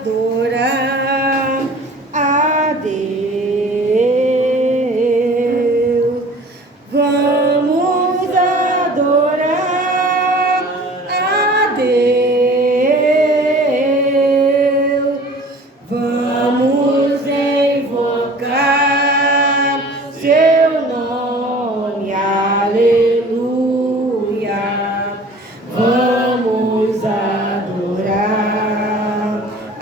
adorar a Deus. Vamos adorar a Deus. Vamos invocar seu nome, aleluia. Vamos adorar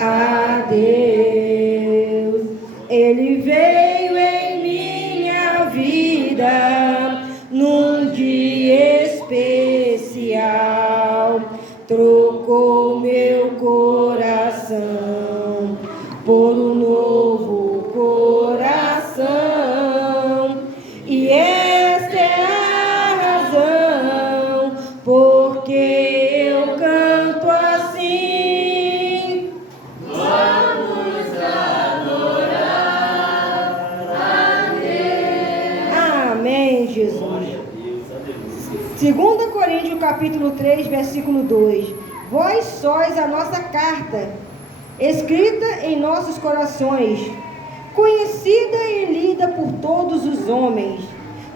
a Deus. Ele veio em minha vida num dia especial, trocou meu coração por um novo coração, e esta é a razão porque eu canto assim. Vamos adorar a Deus. Amém, Jesus. 2 Coríntios capítulo 3, versículo 2. Vós sois a nossa carta, escrita em nossos corações, conhecida e lida por todos os homens,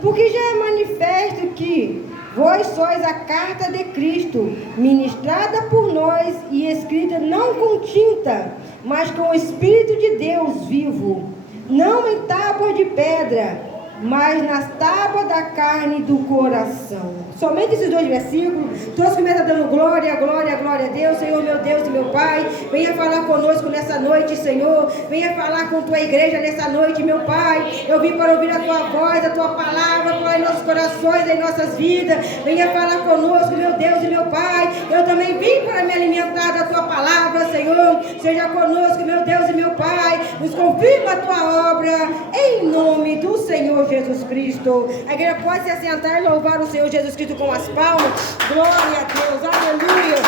porque já é manifesto que vós sois a carta de Cristo, ministrada por nós e escrita não com tinta, mas com o Espírito de Deus vivo, não em tábuas de pedra, mas nas tábuas da carne do coração. Somente esses dois versículos, todos começam dando glória, glória, glória a Deus. Senhor, meu Deus e meu Pai, venha falar conosco nessa noite, Senhor. Venha falar com tua igreja nessa noite, meu Pai. Eu vim para ouvir a tua voz, a tua palavra, falar em nossos corações, em nossas vidas. Venha falar conosco, meu Deus e meu Pai. Eu também vim para me alimentar da tua palavra, Senhor. Seja conosco, meu Deus e meu Pai. Nos confirma a tua obra, em nome do Senhor Jesus Cristo. A igreja pode se assentar e louvar o Senhor Jesus Cristo com as palmas. Glória a Deus, aleluia.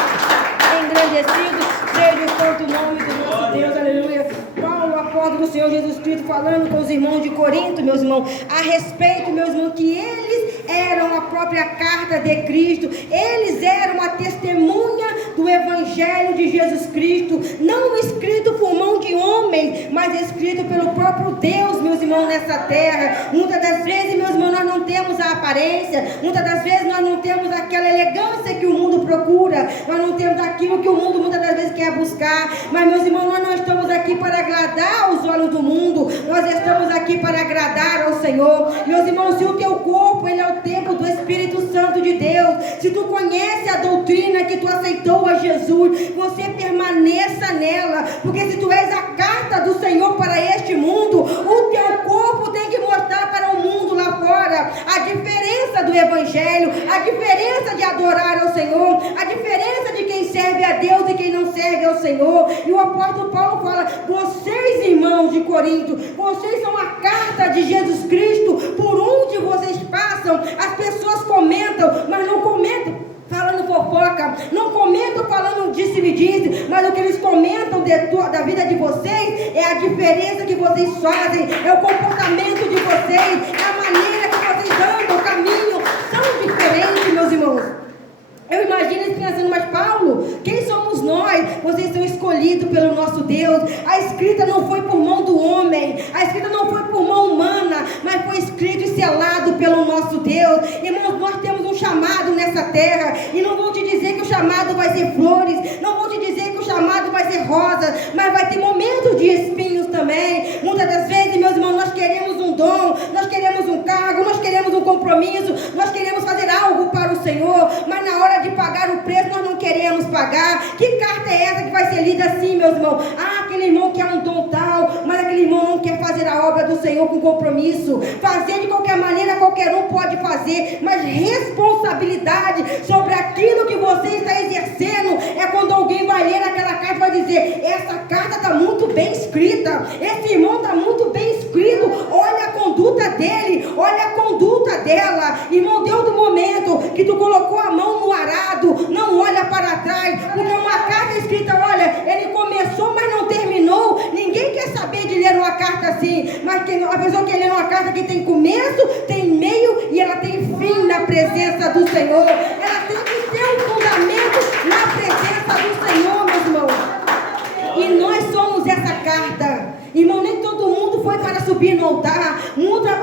Engrandecido seja o santo nome do nosso Deus, aleluia. Paulo, apóstolo do Senhor Jesus Cristo, falando com os irmãos de Corinto, meus irmãos, a respeito, meus irmãos, que eles eram a própria carta de Cristo, eles eram a testemunha do Evangelho de Jesus Cristo, não escrito por mão de homens, mas escrito pelo próprio Deus, meus irmãos, nessa terra. Muitas das vezes, meus irmãos, nós não temos a aparência, muitas das vezes nós não temos aquela elegância que o mundo procura, nós não temos aquilo que o mundo muitas das vezes quer buscar, mas, meus irmãos, nós não estamos aqui para agradar os olhos do mundo, nós estamos aqui para agradar ao Senhor. Meus irmãos, se o teu corpo, ele é o templo do Espírito Santo de Deus, se tu conhece a doutrina que tu aceitou a Jesus, você permaneça nela, porque se tu és a carta do Senhor para este mundo, o teu corpo tem que mostrar para o mundo lá fora a diferença do Evangelho, a diferença de adorar ao Senhor, a diferença de quem serve a Deus e quem não serve ao Senhor. E o apóstolo Paulo fala: vocês, irmãos de Corinto, vocês são a carta de Jesus Cristo. Por onde vocês passam, as pessoas comentam, mas não comentam falando fofoca, não comentam falando disse-me-disse, mas o que eles comentam da vida de vocês é a diferença que vocês fazem, é o comportamento de vocês, é a maneira que vocês andam, o caminho, são diferentes, meus irmãos. Eu imagino eles pensando: mas Paulo, quem somos nós? Vocês são escolhidos pelo nosso Deus. A escrita não foi por mão do homem, a escrita não foi por mão humana, mas foi escrito e selado pelo nosso Deus. Irmãos, nós temos um chamado nessa terra, e não vou te dizer que o chamado vai ser flores, não vou te dizer que o chamado vai ser rosa, mas vai ter momentos de espinhos também. Muitas das vezes, meus irmãos, nós queremos um dom, nós queremos um cargo, nós queremos um compromisso, nós queremos fazer algo para o Senhor, mas na hora de pagar o preço nós não queremos pagar. Que carta é essa que vai ser lida assim, meus irmãos? Aquele irmão quer um dom tal, mas aquele irmão não quer fazer a obra do Senhor com compromisso. Fazer de qualquer maneira qualquer um pode fazer, mas responsabilidade sobre aquilo que você está exercendo é quando alguém vai ler aquela carta e vai dizer: essa carta está muito bem escrita, esse irmão está muito bem escrito, olha a conduta dele, olha a conduta dela. Irmão, deu do momento que tu colocou a mão no arado, não olha para trás, porque uma carta escrita, olha, ele começou, mas não terminou. Ninguém quer saber de ler uma carta assim, mas a pessoa quer ler uma carta que tem começo, tem meio e ela tem fim na presença do Senhor. Ela tem que ter um fundamento na presença do Senhor, meus irmãos. E nós carta. Irmão, nem todo mundo foi para subir no altar.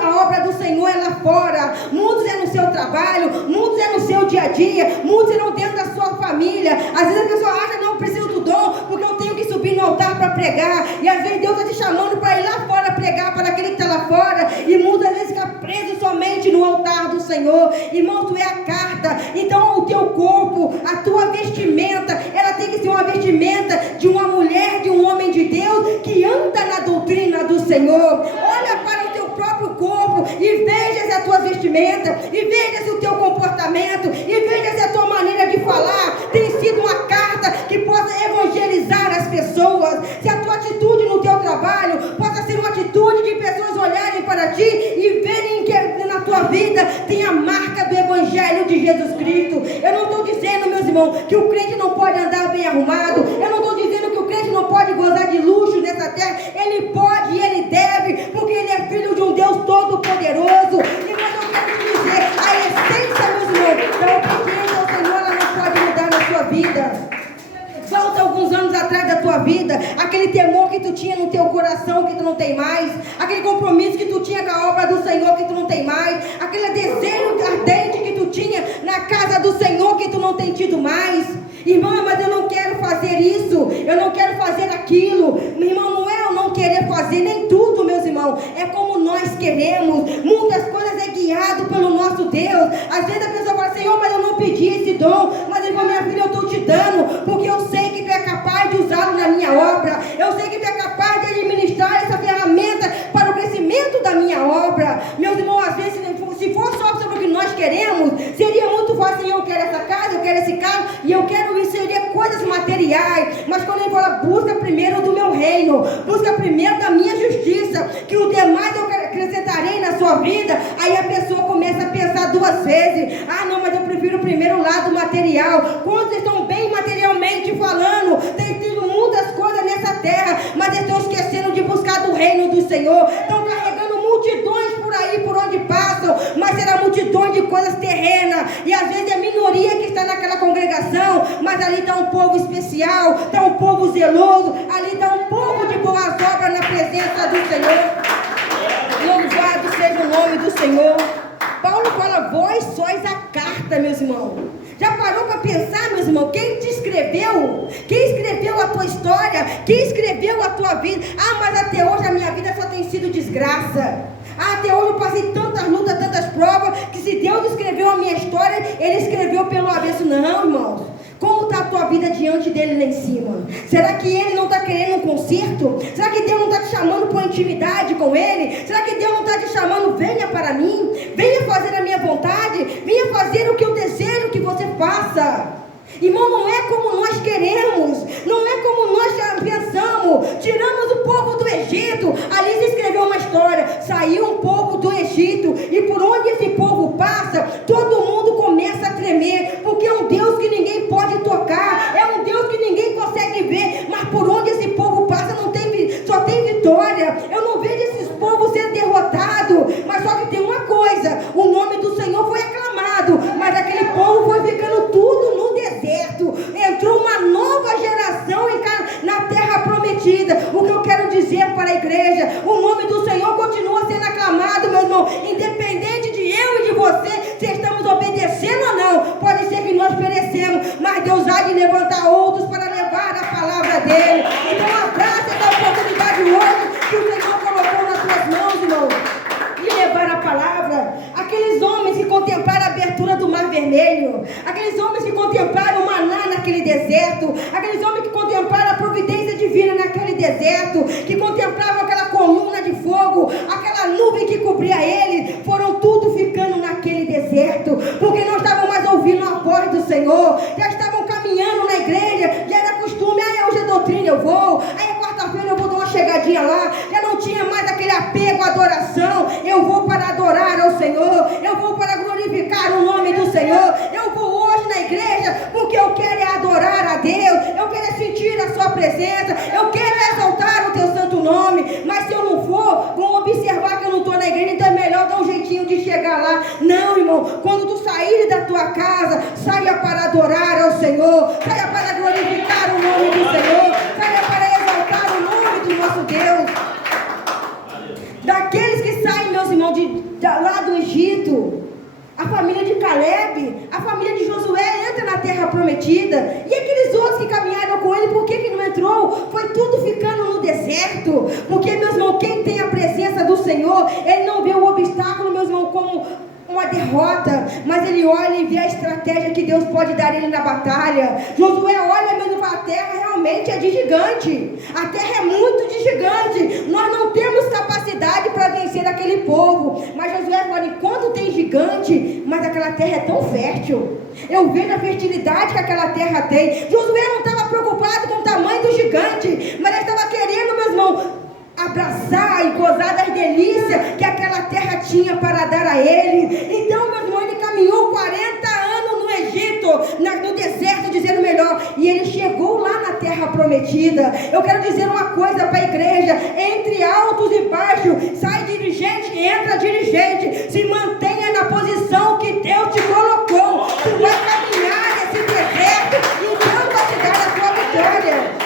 A obra do Senhor é lá fora. Muitos é no seu trabalho, muitos é no seu dia a dia, muitos é dentro da sua família. Às vezes a pessoa acha, não, preciso do dom, porque eu tenho que subir no altar para pregar. E às vezes Deus está te chamando para ir lá fora pregar para aquele que está lá fora. E muitas vezes fica preso somente no altar do Senhor. Irmão, tu é a carta. Então o teu corpo, a tua vestimenta, ela tem que ser uma vestimenta de uma mulher, de um homem de Deus que anda na doutrina do Senhor. Olha para o teu próprio corpo e veja se a tua vestimenta, e veja se o teu comportamento, e veja se a tua maneira de falar tem sido uma carta que possa evangelizar as pessoas. Se a tua atitude no teu trabalho possa ser uma atitude de pessoas olharem para ti e verem que na tua vida tem a marca do Evangelho de Jesus Cristo. Eu não estou dizendo, meus irmãos, que o crente não pode andar bem arrumado. Eu não estou dizendo que o crente não pode gozar de luxo nessa terra. Ele pode e ele deve, porque ele é filho de um Deus todo-poderoso. E mas eu quero te dizer, a essência, meus irmãos, da obediência ao Senhor, ela não pode mudar na sua vida. Volta alguns anos atrás da tua vida, aquele temor que tu tinha no teu coração que tu não tem mais, aquele compromisso que tu tinha com a obra do Senhor que tu não tem mais, aquele desejo ardente que tu tinha na casa do Senhor que tu não tem tido mais. Irmão, mas eu não quero fazer isso, eu não quero fazer aquilo. Meu irmão, não é eu não querer fazer nem tudo, meus irmãos, é como nós queremos. Muitas coisas é guiado pelo nosso Deus. Às vezes a pessoa fala, Senhor, mas eu não pedi esse dom. Mas ele fala, minha filha, eu estou te dando, porque eu sei que tu é capaz de usá-lo na minha obra. Eu sei que tu é capaz de administrar essa ferramenta para o crescimento da minha obra. Meus irmãos, às vezes, se for só sobre o que nós queremos, seria muito fácil, Senhor, eu quero essa casa, eu quero esse carro, e eu quero inserir coisas materiais. Mas quando ele fala, busca primeiro do meu reino, busca primeiro da minha justiça, que o demais eu acrescentarei na sua vida, aí a pessoa começa a pensar duas vezes. Ah, não, mas eu prefiro primeiro o lado material. Quantos estão bem materialmente falando, tem tido muitas coisas nessa terra, mas estão esquecendo de buscar do reino do Senhor, estão carregando multidões por aí, por onde passam, mas será multidões de coisas terrenas, e às vezes é a minoria que está naquela congregação, mas ali está um povo especial, está um povo zeloso, ali está um povo de boas obras na presença do Senhor. Louvado seja o nome do Senhor. Paulo fala, vós sois a carta, meus irmãos. Já parou para pensar, meus irmãos, quem te escreveu? Quem escreveu a tua história? Quem escreveu a tua vida? Ah, mas até hoje a minha vida só tem sido desgraça. Ah, até hoje eu passei tantas lutas, tantas provas, que se Deus escreveu a minha história, Ele escreveu pelo avesso. Não, irmãos. Como está a tua vida diante dele lá em cima? Será que ele não está querendo um conserto? Será que Deus não está te chamando para intimidade com ele? Será que Deus não está te chamando, venha para mim, venha fazer a minha vontade, venha fazer o que eu desejo que você faça? Irmão, não é como nós queremos, não é como nós pensamos. Tiramos o povo do Egito, ali se escreveu uma história, saiu um povo do Egito, e por onde esse povo passa, todo mundo começa a tremer, porque é um Deus que ninguém pode tocar, é um Deus que ninguém consegue ver, mas por onde esse povo passa só tem vitória. Eu não vejo esses povos sendo derrotados, mas só que tem uma coisa, o nome do Senhor foi aclamado, mas aquele povo foi ficando tudo no deserto. Entrou uma nova geração na terra prometida. O que eu quero dizer para a igreja, o nome do Senhor continua sendo aclamado, meu irmão, independente de eu e de você, se estamos obedecendo ou não. Pode ser que nós perecemos, mas Deus há de levantar outros para levar a palavra dele. Então abraça essa oportunidade hoje que o Senhor colocou nas tuas mãos, irmão, e levar a palavra. Aqueles homens que contemplaram a abertura do Mar Vermelho, aqueles homens que contemplaram o maná naquele deserto, aqueles homens que contemplaram a providência divina naquele deserto, que contemplavam aquela coluna de fogo, aquela nuvem que cobria eles, foram tudo ficando naquele deserto, porque não estavam mais ouvindo a voz do Senhor, já estavam caminhando na igreja, já era costume, hoje é doutrina, eu vou, aí quarta-feira eu vou dar uma chegadinha lá, já não tinha mais aquele apego à adoração. Eu vou para adorar ao Senhor, eu vou para glorificar o nome do Senhor, eu vou hoje na igreja porque eu quero é adorar a Deus, eu quero sentir a sua presença, eu quero exaltar o teu santo nome. Mas se eu não for, vão observar que eu não estou na igreja, então é melhor dar um jeitinho de chegar lá. Não, irmão, quando tu sair da tua casa, saia para adorar ao Senhor, saia para glorificar o nome do Senhor, saia para exaltar o nome do nosso lá do Egito. A família de Caleb, a família de Josué entra na terra prometida. E aqueles outros que caminharam com ele, por que não entrou? Foi tudo ficando no deserto. Porque, meus irmãos, quem tem a presença do Senhor, ele não vê o obstáculo, meus irmãos, como uma derrota, mas ele olha e vê a estratégia que Deus pode dar ele na batalha. Josué olha mesmo para a terra, realmente é de gigante. A terra é muito de gigante. Nós não temos capacidade para vencer aquele povo. Mas Josué fala, enquanto tem gigante, mas aquela terra é tão fértil. Eu vejo a fertilidade que aquela terra tem. Josué não estava preocupado com o tamanho do gigante, mas ele estava querendo, meu irmão, abraçar e gozar das delícias que aquela terra tinha para dar a ele. Então, meu irmão, ele caminhou 40 anos no Egito, no deserto, dizendo melhor, e ele chegou lá na terra prometida. Eu quero dizer uma coisa para a igreja: entre altos e baixos, sai dirigente, entra dirigente, se mantenha na posição que Deus te colocou. Tu vai caminhar nesse deserto e Deus vai te dar a tua vitória.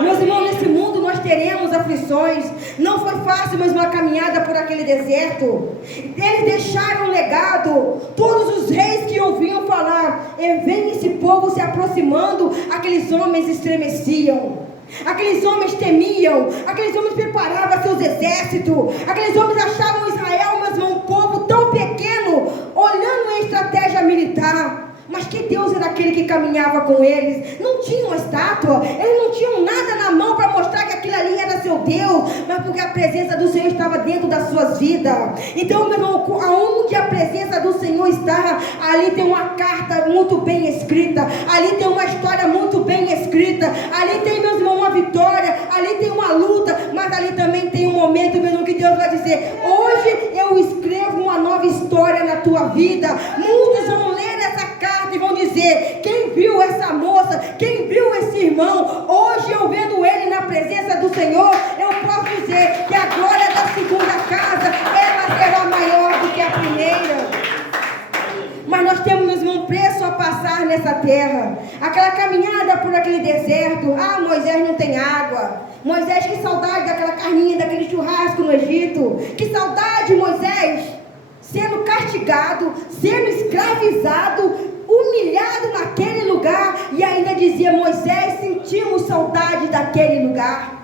Meus irmãos, nesse mundo nós teremos aflições. Não foi fácil mesmo a caminhada por aquele deserto. Eles deixaram um legado. Todos os reis que ouviam falar, vem esse povo se aproximando, aqueles homens estremeciam. Aqueles homens temiam. Aqueles homens preparavam seus exércitos. Aqueles homens achavam Israel, meus irmãos, um povo tão pequeno, olhando a estratégia militar. Mas que Deus era aquele que caminhava com eles. Não tinha uma estátua, eles não tinham nada na mão para mostrar que aquilo ali era seu Deus, mas porque a presença do Senhor estava dentro das suas vidas. Então, meu irmão, aonde a presença do Senhor está, ali tem uma carta muito bem escrita, ali tem uma história muito bem escrita, ali tem, meus irmãos, uma vitória, ali tem uma luta, mas ali também tem um momento, meu irmão, que Deus vai dizer: hoje eu escrevo uma nova história na tua vida. Muitos vão ler essa carta e vão dizer: quem viu essa moça, quem viu esse irmão, hoje eu vendo ele na presença do Senhor, eu posso dizer que a glória da segunda casa, ela será maior do que a primeira. Mas nós temos, meus irmãos, preço a passar nessa terra. Aquela caminhada por aquele deserto. Moisés não tem água. Moisés, que saudade daquela carninha, daquele churrasco no Egito. Que saudade, Moisés, sendo castigado, sendo escravizado, humilhado naquele lugar, e ainda dizia: Moisés, sentimos saudade daquele lugar.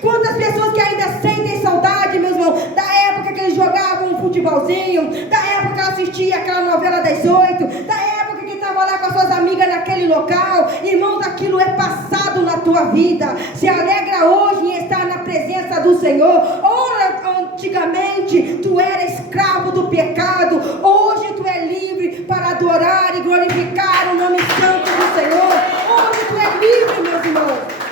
Quantas pessoas que ainda sentem saudade, meus irmãos, da época que eles jogavam um futebolzinho, da época que ela assistia aquela novela das 8, da época que estava lá com as suas amigas naquele local. Irmãos, aquilo é passado na tua vida. Se alegra hoje em estar na presença do Senhor. Ora, antigamente tu era escravo do pecado, hoje tu é livre para adorar e glorificar o nome santo do Senhor. Hoje tu é livre, meus irmãos.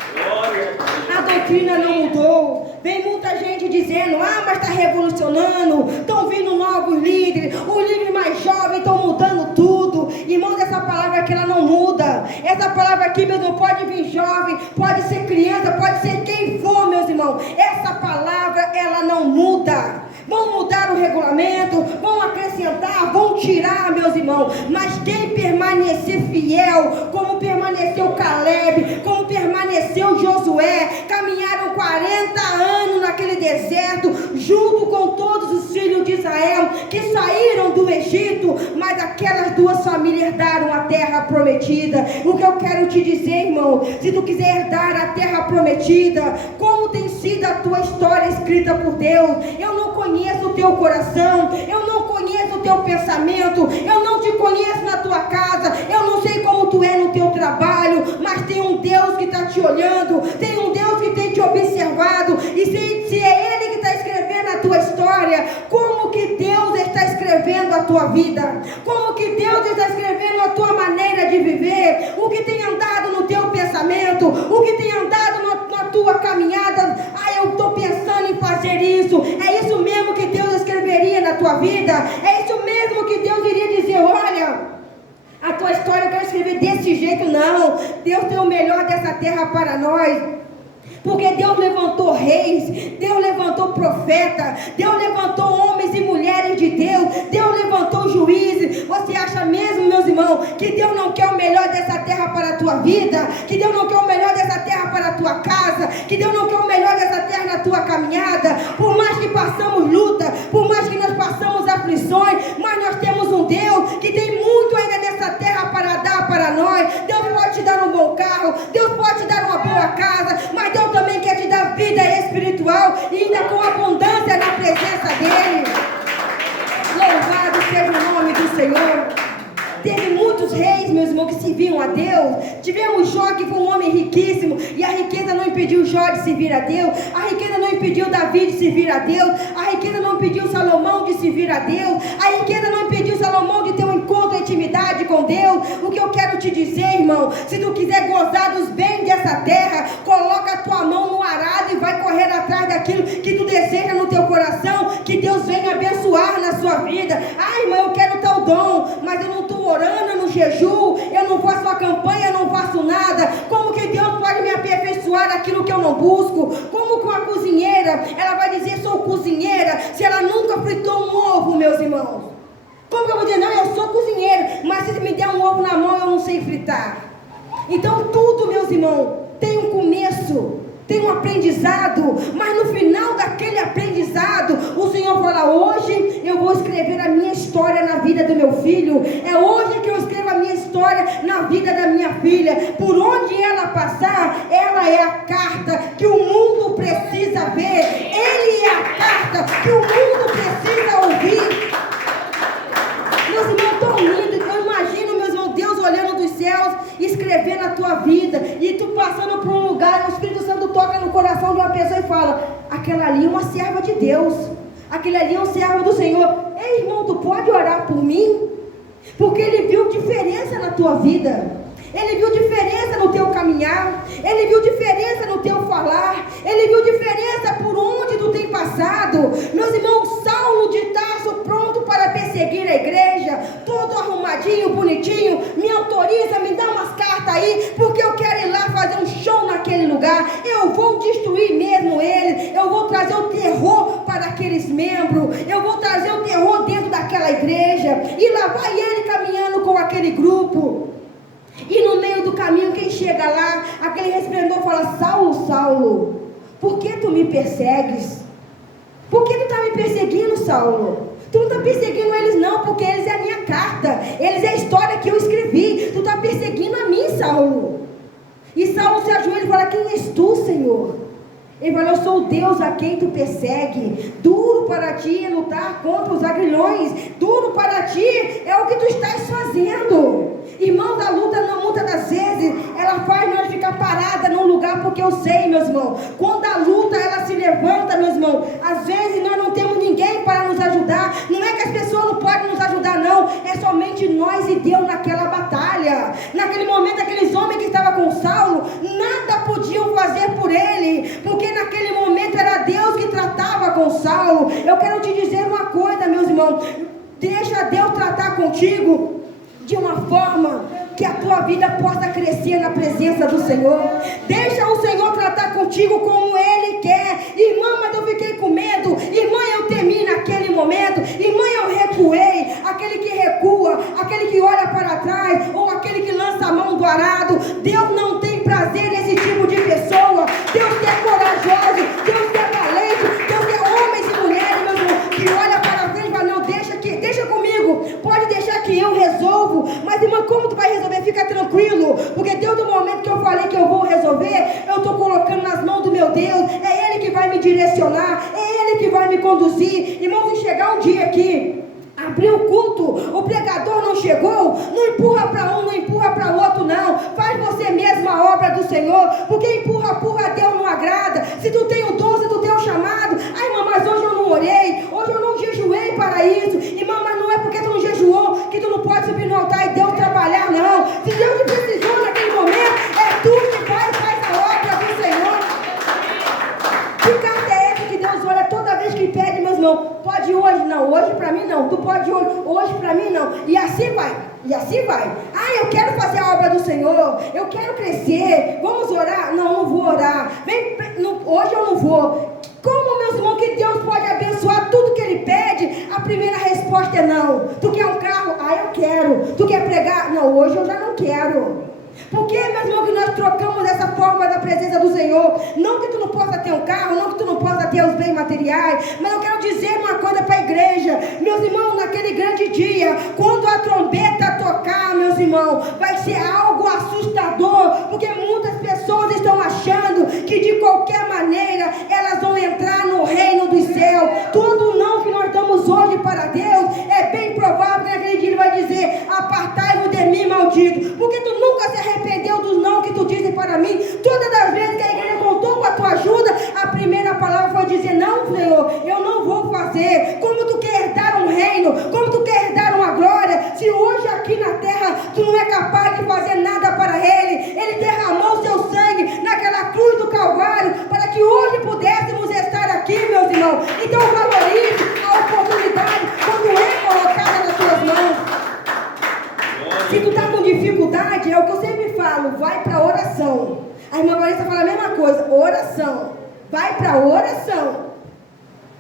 A doutrina não mudou. Vem muita gente dizendo: mas está revolucionando, estão vindo novos líderes, os líderes mais jovens estão mudando tudo. Irmãos, essa palavra aqui ela não muda. Essa palavra aqui, meu irmão, pode vir jovem, pode ser criança, pode ser quem for, meus irmãos. Essa palavra ela não muda. Vão mudar o regulamento, vão acrescentar, vão tirar, meus irmãos, mas quem permanecer fiel, como permaneceu Caleb, como permaneceu Josué, caminharam 40 anos naquele deserto, junto com todos os filhos de Israel, que saíram do Egito, mas aquelas duas famílias herdaram a terra prometida. O que eu quero te dizer, irmão, se tu quiser herdar a terra prometida, como tem sido a tua história escrita por Deus? Eu não conheço o teu coração, eu não conheço o teu pensamento, eu não te conheço na tua casa, eu não sei como tu é no teu trabalho, mas tem um Deus que está te olhando, tem um Deus que tem te observado, e se é Ele que está escrevendo a tua história, como que Deus está escrevendo a tua vida? Como que Deus está escrevendo a tua maneira de viver? O que tem andado no teu pensamento, o que tem andado na tua caminhada? Eu estou pensando em fazer isso. É isso mesmo que Deus escreveria na tua vida? É isso mesmo que Deus iria dizer: olha, a tua história eu quero escrever desse jeito? Não. Deus tem o melhor dessa terra para nós. Porque Deus levantou reis, Deus levantou profeta, Deus levantou homens e mulheres de Deus, Deus levantou juízes. Você acha mesmo, meus irmãos, que Deus não quer o melhor dessa terra para a tua vida? Que Deus não quer o melhor dessa terra para a tua casa? Que Deus não quer o melhor dessa terra na tua caminhada? Por mais que passamos luta, por mais que nós Deus pode te dar uma boa casa, mas Deus também quer te dar vida espiritual e ainda com abundância na presença dEle. Louvado seja o nome do Senhor. Teve muitos reis, meus irmãos, que serviam a Deus. Tivemos Jó, que foi um homem riquíssimo, e a riqueza não impediu Jó de servir a Deus. A riqueza não impediu Davi de servir a Deus. A riqueza não impediu Salomão de servir a Deus. A riqueza não impediu Salomão de ter um encontro, intimidade com Deus. O que eu quero te dizer, irmão, se tu quiser gozar dos bens dessa terra, coloca a tua mão no arado e vai correr atrás daquilo que tu deseja no teu coração, que Deus venha abençoar na sua vida. Ah, irmão, eu quero tal dom, mas eu não estou orando no jejum, eu não faço a campanha, eu não faço nada. Como que Deus pode me aperfeiçoar aquilo que eu não busco? Como com a cozinheira, ela vai dizer sou cozinheira, se ela nunca fritou um ovo, meus irmãos? Como que eu vou dizer, não, eu sou cozinheiro, mas se me der um ovo na mão, eu não sei fritar? Então tudo, meus irmãos, tem um começo, tem um aprendizado, mas no final daquele aprendizado, o Senhor fala, hoje eu vou escrever a minha história na vida do meu filho, é hoje que eu escrevo a minha história na vida da minha filha. Por onde ela passar, ela é a carta que o mundo precisa ver, ele é a carta que o mundo precisa ouvir. Meus irmãos, tão lindo, eu imagino, meus irmãos, Deus olhando dos céus, escrevendo a tua vida, e tu passando por um lugar, o Espírito Santo toca no coração de uma pessoa e fala, aquela ali é uma serva de Deus, aquele ali é um servo do Senhor. Ei, irmão, tu pode orar por mim? Porque Ele viu diferença na tua vida, Ele viu diferença no teu caminhar, Ele viu diferença no teu falar, Ele viu diferença por onde tu tem passado. Meus irmãos, Saulo de Tarso pronto para perseguir a igreja, todo arrumadinho, bonitinho, me autoriza, me dá umas cartas aí, porque eu quero ir lá fazer um show naquele lugar, eu vou destruir mesmo ele, eu vou trazer o terror para aqueles membros, eu vou trazer o terror dentro daquela igreja, e lá vai ele caminhando com aquele grupo. E no meio do caminho, quem chega lá, aquele resplendor fala, Saulo, Saulo, por que tu me persegues? Por que tu está me perseguindo, Saulo? Tu não está perseguindo eles não, porque eles é a minha carta, eles é a história que eu escrevi, tu está perseguindo a mim, Saulo. E Saulo se ajoelha e fala, quem és tu, Senhor? Ele fala, eu sou o Deus a quem tu persegue. Duro para ti é lutar contra os agrilhões, duro para ti é o que tu estás fazendo. Irmãos, a luta, muitas das vezes, ela faz nós ficar parada num lugar, porque eu sei, meus irmãos, quando a luta, ela se levanta, meus irmãos, às vezes nós não temos ninguém para nos ajudar, não é que as pessoas não podem nos ajudar, não, é somente nós e Deus naquela batalha. Naquele momento, aqueles homens que estavam com Saulo, nada podiam fazer por ele, porque naquele momento era Deus que tratava com Saulo. Eu quero te dizer uma coisa, meus irmãos, deixa Deus tratar contigo de uma forma que a tua vida possa crescer na presença do Senhor. Deixa o Senhor tratar contigo como Ele quer. Irmã, mas eu fiquei com medo. Irmã, eu temi naquele momento. Irmã, eu recuei. Aquele que recua, aquele que olha para trás, ou aquele que lança a mão do arado. Deus não tem prazer nesse tipo de pessoa. Deus quer corajoso, Deus quer valente, Deus quer homens e mulheres, meu irmão, que olha para frente e fala, não, deixa comigo, pode deixar que eu resolvo. Mas irmã, como tu vai resolver? Fica tranquilo, porque desde o momento que eu falei que eu vou resolver, eu estou colocando nas mãos do meu Deus, é Ele que vai me direcionar, é Ele que vai me conduzir. Irmão, se chegar um dia aqui, abrir o culto, o pregador não chegou, não empurra para um, não empurra para o outro, não. Faz você mesmo a obra do Senhor, porque empurra a Deus não agrada. Se tu tem o dom, se tu tem o chamado, ai irmã, mas hoje eu não orei, hoje eu não jejuei para isso. Irmã, mas não é porque tu não jejuou que tu não pode subir no altar e Deus trabalhar, não. Se Deus te precisou naquele momento, é tu que faz a obra do Senhor. Que carta é essa que Deus olha toda vez que pede, meus irmãos? Pode hoje? Não, hoje para mim não. Tu pode hoje para mim não. E assim vai. E assim vai. Ah, eu quero fazer a obra do Senhor. Eu quero crescer. Vamos orar? Não, não vou orar. Hoje eu não vou. Como, meus irmãos, que Deus pode abençoar tudo que Ele pede? A primeira resposta é não. Tu quer um carro? Ah, eu quero. Tu quer pregar? Não, hoje eu já não quero. Porque, meus irmãos, que nós trocamos essa forma da presença do Senhor? Não que tu não possa ter um carro, não que tu não possa ter os bens materiais, mas eu quero dizer uma coisa para a igreja, meus irmãos, naquele grande dia, quando a trombeta tocar, meus irmãos, vai ser algo assustador, porque muitas pessoas mesma coisa, oração. Vai para oração.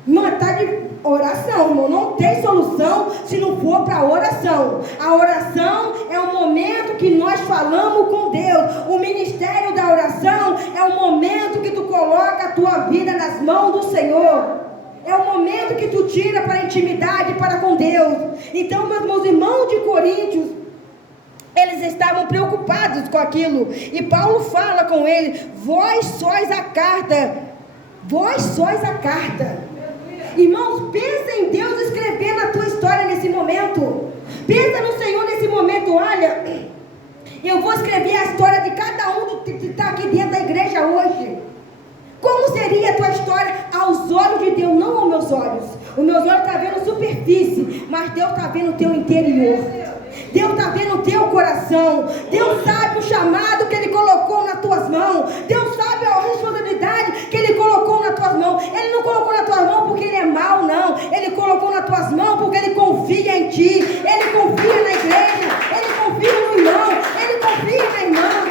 Matar de oração, irmão. Não tem solução se não for para oração. A oração é o momento que nós falamos com Deus. O ministério da oração é o momento que tu coloca a tua vida nas mãos do Senhor. É o momento que tu tira para a intimidade para com Deus. Então, meus irmãos de Coríntios, eles estavam preocupados com aquilo. E Paulo fala com eles: vós sois a carta. Vós sois a carta. Irmãos, pensa em Deus escrevendo a tua história nesse momento. Pensa no Senhor nesse momento. Olha, eu vou escrever a história de cada um que está aqui dentro da igreja hoje. Como seria a tua história aos olhos de Deus, não aos meus olhos? Os meus olhos estão vendo superfície, mas Deus está vendo o teu interior. Deus está vendo o teu coração. Deus sabe o chamado que Ele colocou nas tuas mãos. Deus sabe a responsabilidade que Ele colocou nas tuas mãos. Ele não colocou nas tuas mãos porque Ele é mau, não. Ele colocou nas tuas mãos porque Ele confia em ti. Ele confia na igreja. Ele confia no irmão. Ele confia na irmã.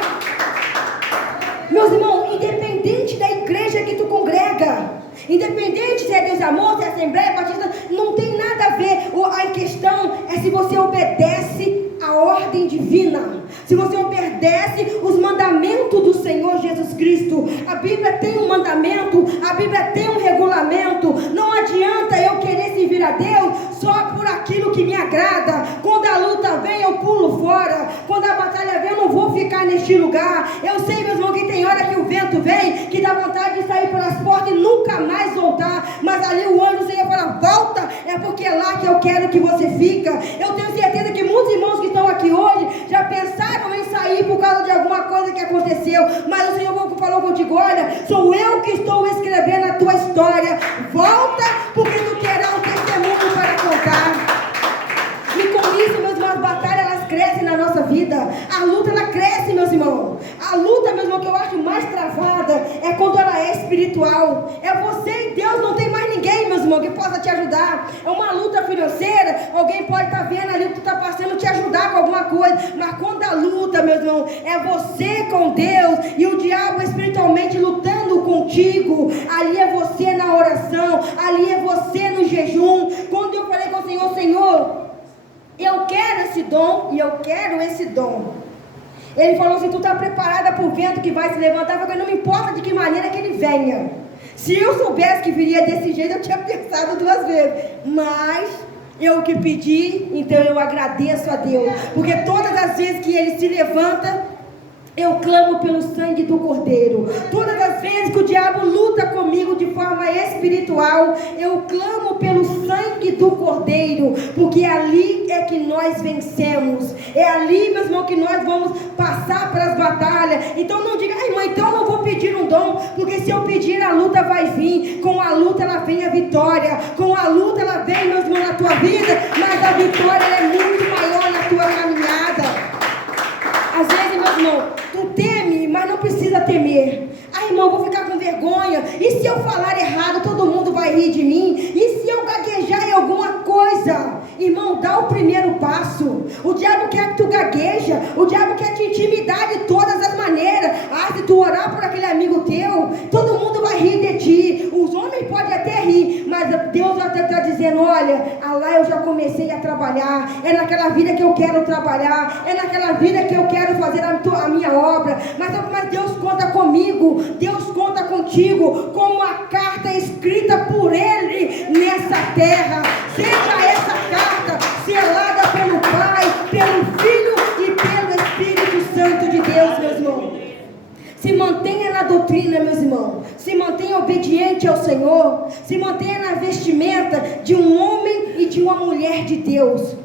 Meus irmãos, independente da igreja que tu congrega, independente se é Deus Amor, se é Assembleia Batista, não tem nada a ver. A questão é se você obedece a ordem divina, se você obedece os mandamentos do Senhor Jesus Cristo. A Bíblia tem um mandamento, a Bíblia tem um regulamento. Não adianta eu querer servir a Deus só por aquilo que me agrada. Quando a luta vem, eu pulo fora. Quando a batalha vem, eu não vou ficar neste lugar. Eu sei, meus irmãos, que tem hora que o vento vem, que dá vontade de sair pelas portas e nunca mais voltar. Mas ali o anjo do Senhor fala: volta, é porque é lá que eu quero que você fica. Eu tenho certeza que muitos irmãos que estão aqui hoje já pensaram em sair por causa de alguma coisa que aconteceu, mas o Senhor falou contigo: olha, sou eu que estou escrevendo a tua história. Volta, porque tu terás um testemunho para contar. E com isso, meus irmãos, as batalhas, elas crescem na nossa vida. A luta, ela cresce, meus irmãos. A luta, meus irmãos, que eu acho mais travada é quando ela é espiritual. É você e Deus, não tem mais ninguém, meus irmãos, que possa te ajudar. É uma luta financeira, alguém pode estar vendo ali o que tu está passando, te ajudar com alguma coisa. Mas quando a luta, meus irmãos, é você com Deus e o diabo espiritualmente lutando contigo, ali é você na oração, ali é você no jejum. Quando eu falei com o Senhor: Senhor, eu quero esse dom e eu quero esse dom. Ele falou assim: tu está preparada para o vento que vai se levantar? Porque não me importa de que maneira que ele venha. Se eu soubesse que viria desse jeito, eu tinha pensado 2 vezes. Mas eu que pedi, então eu agradeço a Deus. Porque todas as vezes que ele se levanta, eu clamo pelo sangue do Cordeiro. Todas as vezes que o diabo luta comigo de forma espiritual, eu clamo pelo sangue do Cordeiro, porque ali é que nós vencemos. É ali, meu irmão, que nós vamos passar para as batalhas. Então não diga: ai, mãe, então eu não vou pedir um dom, porque se eu pedir, a luta vai vir. Com a luta ela vem a vitória. Com a luta ela vem, meu irmão, na tua vida, mas a vitória ela é muito maior na tua caminhada. Às vezes, meu irmão, tu teme, mas não precisa temer. Ah, irmão, eu vou ficar com vergonha. E se eu falar errado, todo mundo vai rir de mim? E se eu gaguejar em alguma coisa? Irmão, dá o primeiro passo. O diabo quer que tu gagueja. O diabo quer te intimidar de todas as maneiras. Ah, se tu orar por aquele amigo teu, todo mundo vai rir de ti. Os homens podem até rir, mas Deus até está dizendo: olha, lá eu já comecei a trabalhar. É naquela vida que eu quero trabalhar. É naquela vida que eu quero fazer a minha obra. Mas Deus conta comigo. Deus conta contigo como a carta escrita por Ele nessa terra. Seja essa carta selada pelo Pai, pelo Filho e pelo Espírito Santo de Deus, meus irmãos. Se mantenha na doutrina, meus irmãos. Se mantenha obediente ao Senhor. Se mantenha na vestimenta de um homem e de uma mulher de Deus.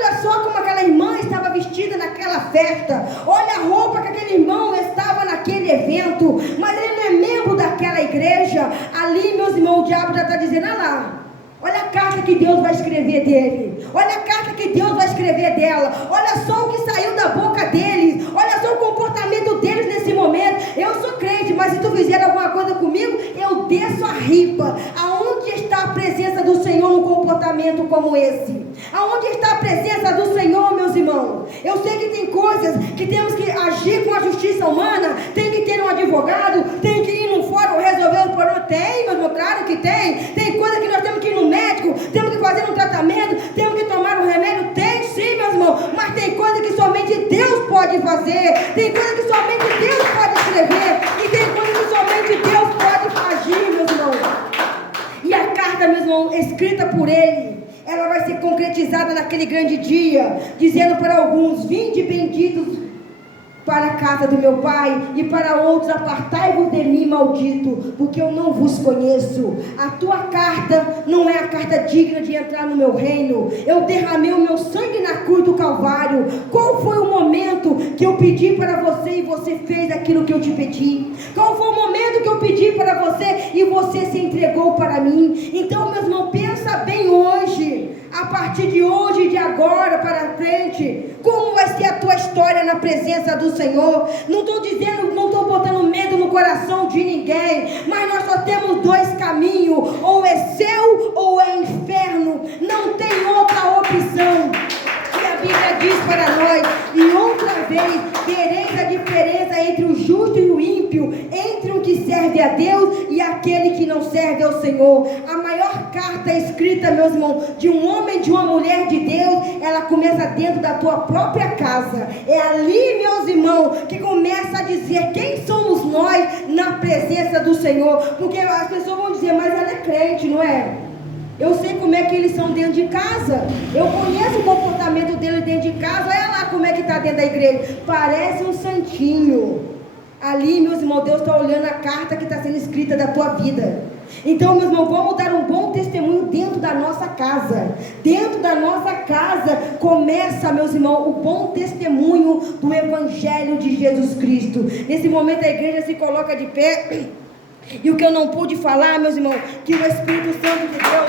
Olha só como aquela irmã estava vestida naquela festa. Olha a roupa que aquele irmão estava naquele evento. Mas ele não é membro daquela igreja. Ali, meus irmãos, o diabo já está dizendo: olha lá, olha a carta que Deus vai escrever dele. Olha a carta que Deus vai escrever dela. Olha só o que saiu da boca deles. Olha só o comportamento deles nesse momento. Eu sou crente, mas se tu fizer alguma coisa comigo, eu desço a ripa. Aonde está a presença do Senhor num comportamento como esse? Aonde está a presença do Senhor, meus irmãos? Eu sei que tem coisas que temos que agir com a justiça humana, tem que ter um advogado, tem que ir num fórum resolver o problema. Tem, meu irmão, claro que tem. Tem coisa que nós temos que ir no médico, temos que fazer um tratamento, temos que tomar um remédio. Tem sim, meu irmão, mas tem coisa que somente Deus pode fazer, tem coisa que somente Deus pode escrever, e tem coisa que somente Deus pode agir, meu irmão. E a carta, meu irmão, escrita por Ele, ela vai ser concretizada naquele grande dia, dizendo para alguns: vinde benditos para a casa do meu Pai, e para outros: apartai-vos de mim, maldito, porque eu não vos conheço. A tua carta não é a carta digna de entrar no meu reino. Eu derramei o meu sangue na cruz do Calvário. Qual foi o momento que eu pedi para você e você fez aquilo que eu te pedi? Qual foi o momento que eu pedi para você e você se entregou para mim? Então, meu irmão, pensa bem hoje, a partir de hoje, de agora para frente, como vai ser a tua história na presença do Senhor. Não estou dizendo, não estou botando medo no coração de ninguém, mas nós só temos dois caminhos: ou é céu ou é inferno, não tem outra opção. E a Bíblia diz para nós: e outra vez vereis a diferença entre o justo e o ímpio, entre o que serve a Deus e aquele que não serve ao Senhor. A maior carta escrita, meus irmãos, de um homem, de uma mulher de Deus, ela começa dentro da tua própria casa. É ali, meus irmãos, que começa a dizer quem somos nós na presença do Senhor. Porque as pessoas vão dizer: mas ela é crente, não é? Eu sei como é que eles são dentro de casa, eu conheço o comportamento deles dentro de casa. Olha lá como é que está dentro da igreja, parece um santinho. Ali, meus irmãos, Deus está olhando a carta que está sendo escrita da tua vida. Então, meus irmãos, vamos dar um bom testemunho dentro da nossa casa. Dentro da nossa casa começa, meus irmãos, o bom testemunho do Evangelho de Jesus Cristo. Nesse momento a igreja se coloca de pé. E o que eu não pude falar, meus irmãos, que o Espírito Santo de Deus